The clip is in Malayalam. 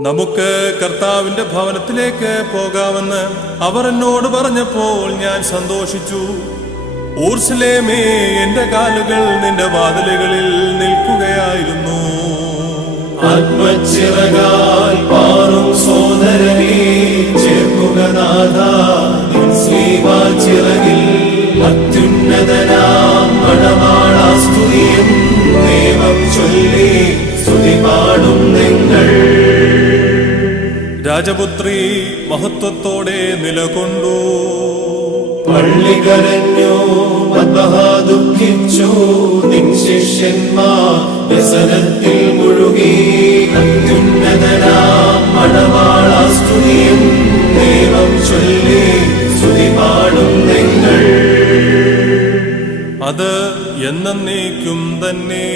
നമുക്ക് കർത്താവിന്റെ ഭവനത്തിലേക്ക് പോകാമെന്ന് അവർ എന്നോട് പറഞ്ഞപ്പോൾ ഞാൻ സന്തോഷിച്ചു. ഊർശലേമേ, എന്റെ കാലുകൾ നിന്റെ വാതിലുകളിൽ നിൽക്കുകയായിരുന്നു. ആത്മച്ചിറകാൽ പാറും സോദരനെ ചേർക്കുക നാഥാ, നിൻ സ്ലീവാച്ചിറകിൽ അത്യുന്നതനാം മണവാളാ സ്തുതിയും ദൈവം ചൊല്ലി സ്തുതി പാടും നിങ്ങൾ. രാജപുത്രി മഹത്വത്തോടെ നിലകൊണ്ടു. പള്ളി കരഞ്ഞു, മദ്ബഹ ദുഃഖിച്ചു, നിൻ ശിഷ്യന്മാർ വ്യസനത്തിൽ മുഴുകി. അത്യുന്നതനാം മണവാളാ സ്തുതിയും ദൈവം ചൊല്ലി സ്തുതി പാടും നിങ്ങൾ. അത് എന്നേക്കും തന്നെ.